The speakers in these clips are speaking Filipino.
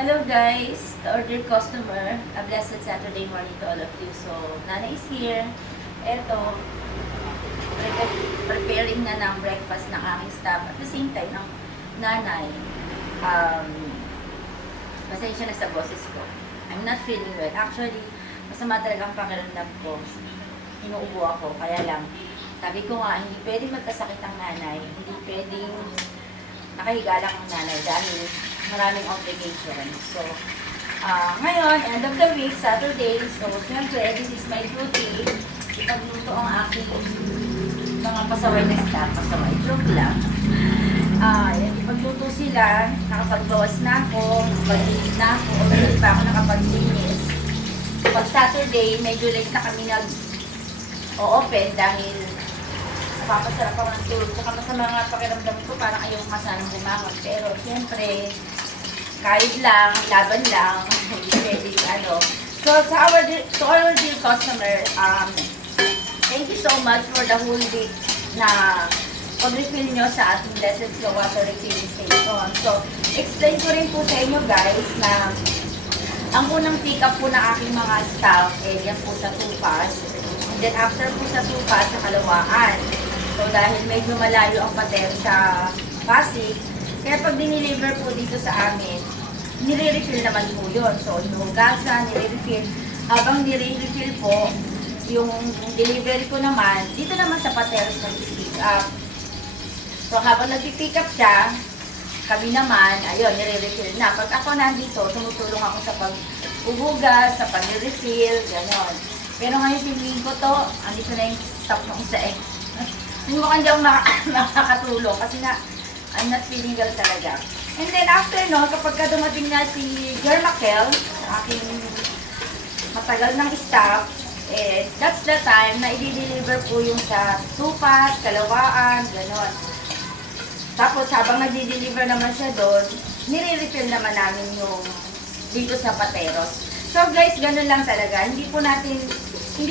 Hello guys, to our dear customer, a blessed Saturday morning to all of you. So, Nana is here. Eto, preparing na ng breakfast ng aming staff. At the same time, ng nanay, um, pasensya na sa boses ko. I'm not feeling well. Actually, masama talagang pakiramdam ko. Inuubo ako, kaya lang. Sabi ko nga, hindi pwedeng magkasakit ang nanay. Hindi pwedeng nakahiga lang ang nanay dahil maraming obligation. So, ngayon, end of the week, Saturday, so, siyempre, this is my duty. Ipagluto ang aking mga pasaway na staff. Pasaway, joke lang. Ipagluto sila, nakapagbawas na ako, nakapag-linis na ako, o hindi pa ako nakapag-linis. Pag Saturday, medyo late na kami nag-o-open dahil napapasarap ako ng tulog. Saka masama nga pakiramdam ko, parang ayaw masanang bumangon. Pero, siyempre, kahit lang, laban lang, hindi pwede, So, to our dear customer, thank you so much for the whole week na pag-refill nyo sa ating Blessed Flow Water Refilling Station. So, explain ko rin po sa inyo guys na ang unang pick up po ng aking mga staff, yan po sa Tupas. And then after po sa Tupas, sa Kalawaan. So, dahil medyo malayo ang pader sa Pasig, kaya pag diniliver po dito sa amin, nire-refill naman po yun. So, inuhugasan, nire-refill. Habang nire-refill po, yung delivery ko naman, dito naman sa Pateros nag-pick up. So, habang nag-pick up siya, kami naman, ayun, nire-refill na. Pag ako nandito, tumutulong ako sa pag-uhugas, sa pag-refill, gano'n. Pero ngayon, piliin ko to, andito na yung stock ng isa eh. Hindi mo kanya makakatulong kasi na I'm not feeling well talaga. And then after no, kapag dumating na si Germakel, aking matagal ng staff, that's the time na i-deliver po yung sa Tupas, Kalawaan, gano'n. Tapos habang nag-deliver naman siya doon, nire-refill naman namin yung dito sa Pateros. So guys, gano'n lang talaga. Hindi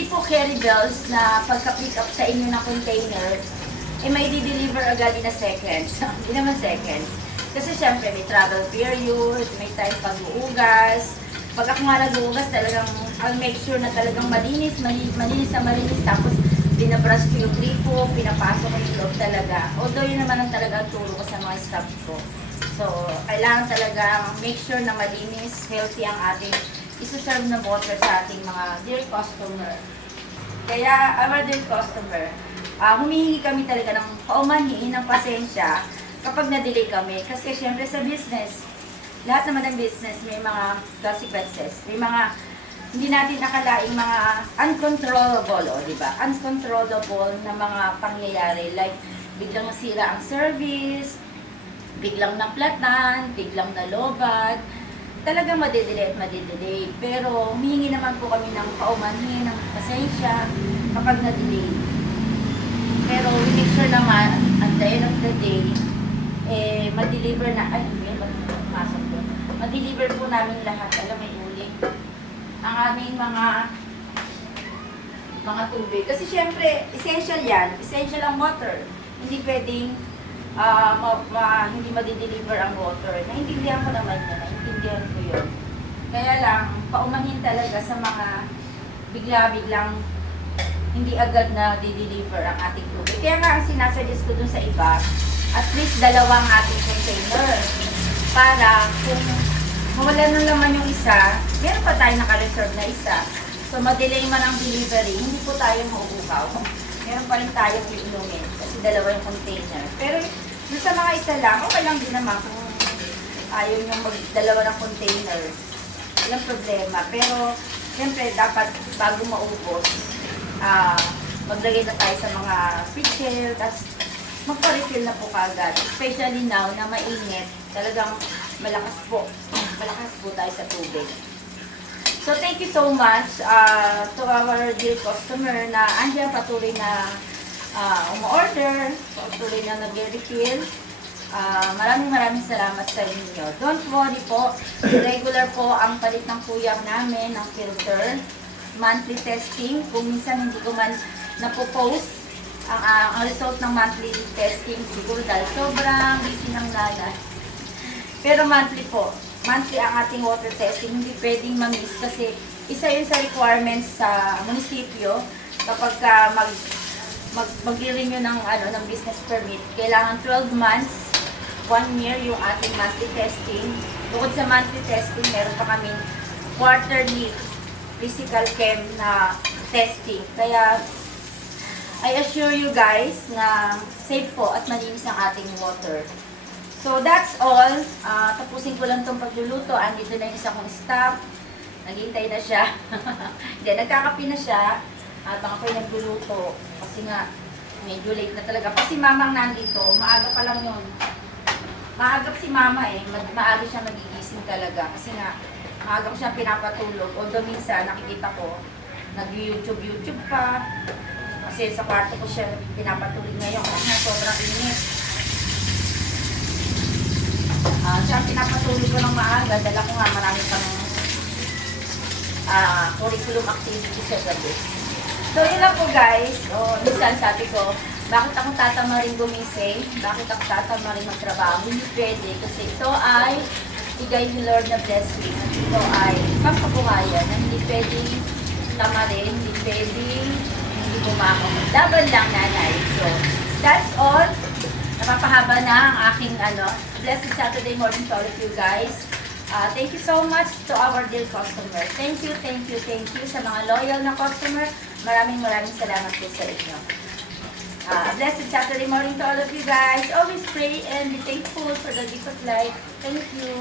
po carry bills na pagka-pick up sa inyo na container, may di-deliver agad in a seconds. Hindi naman seconds. Kasi syempre may travel period, may time pag-uugas. Pag ako nga nag-uugas, talagang I'll make sure na talagang malinis. Tapos binabrush ko yung gripo, pinapasok ko yung loob talaga. Although yun naman ang talagang turo ko sa mga staff ko. So, kailangan talaga make sure na malinis, healthy ang ating isuserve na water sa ating mga dear customer. Kaya, our dear customer, humihingi kami talaga ng paumanhin, ng pasensya kapag na-delay kami. Kasi syempre sa business, lahat naman ng business may mga consequences. May mga hindi natin nakalaing mga uncontrollable, di ba? Uncontrollable na mga pangyayari. Like, biglang nasira ang service, biglang naplatan, biglang nalobad. Talagang madidelay at madidelay. Pero humihingi naman po kami ng paumanhin, ng pasensya kapag na-delay. Pero we make sure naman, at the end of the day, ma-deliver na, ma-deliver po namin lahat, alam may uling, ang aming mga tubig. Kasi syempre, essential yan, essential ang water. Hindi pwedeng hindi ma-deliver ang water. Naintindihan ko naman yan, naintindihan ko yun. Kaya lang, paumanhin talaga sa mga bigla-biglang hindi agad na di-deliver ang ating tubig. Kaya nga ang sinasuggest ko dun sa iba, at least dalawang ating container. Para kung mawala na naman yung isa, meron pa tayo naka-reserve na isa. So, ma-delay man ang delivery, hindi po tayo mauukaw. Meron pa rin tayong iinumin kasi dalawa yung container. Pero dun sa mga isa lang, okay lang din naman kung ayaw nyo magdalawa ng container. Walang problema. Pero, siyempre, dapat bago maubos, maglagay na tayo sa mga pitchel, tapos magpa-refill na po kagad. Especially now na mainit, talagang malakas po tayo sa tubig. So, thank you so much to our dear customer na andyan patuloy na umu-order, patuloy na nag-refill. Maraming salamat sa inyo. Don't worry po, regular po ang palit ng kuyang namin, ng filter. Monthly testing, kung minsan hindi ko man napopost ang result ng monthly testing, siguro dahil sobrang busy ng nanay. Pero monthly po, monthly ang ating water testing, hindi pwedeng ma-miss kasi isa yun sa requirements sa munisipyo kapag ka mag-renew ng, ng business permit. Kailangan 12 months, 1 year yung ating monthly testing. Bukod sa monthly testing, meron pa kaming quarterly physical chem na testing. Kaya, I assure you guys na safe po at malinis ang ating water. So, that's all. Tapusin ko lang itong pagluluto. Andito na yung isa kong staff. Naghihintay na siya. Hindi, nagkakape na siya. At baka ko'y nagluluto. Kasi nga, medyo late na talaga. Kasi mamang nandito, maaga pa lang yun. Maagap si mama eh. Maaga siya magigising talaga. Kasi nga, maaga ko siya pinapatulog. Although minsan, nakikita ko, nag-YouTube pa. Kasi sa kwarto ko siya pinapatulog ngayon. Kasi nga, sobrang init. Siya pinapatulog ko ng maaga. Dala ko nga marami pang curriculum activity sa gabi. So, yun lang po guys. Minsan sabi ko, bakit ako tatama rin gumising? Bakit ako tatama rin magtrabaho? Hindi pwede. Kasi ito ay bigay ni Lord na blessing. Ito ay pangkabuhayan na hindi pwedeng tama rin. Hindi pwedeng hindi bumakot. Laban lang, nanay. So, that's all. Napapahaba na ang aking blessed Saturday morning to all of you guys. Thank you so much to our dear customer. Thank you sa mga loyal na customer. Maraming salamat po sa inyo. Blessed Saturday morning to all of you guys. Always pray and be thankful for the gift of life. Thank you.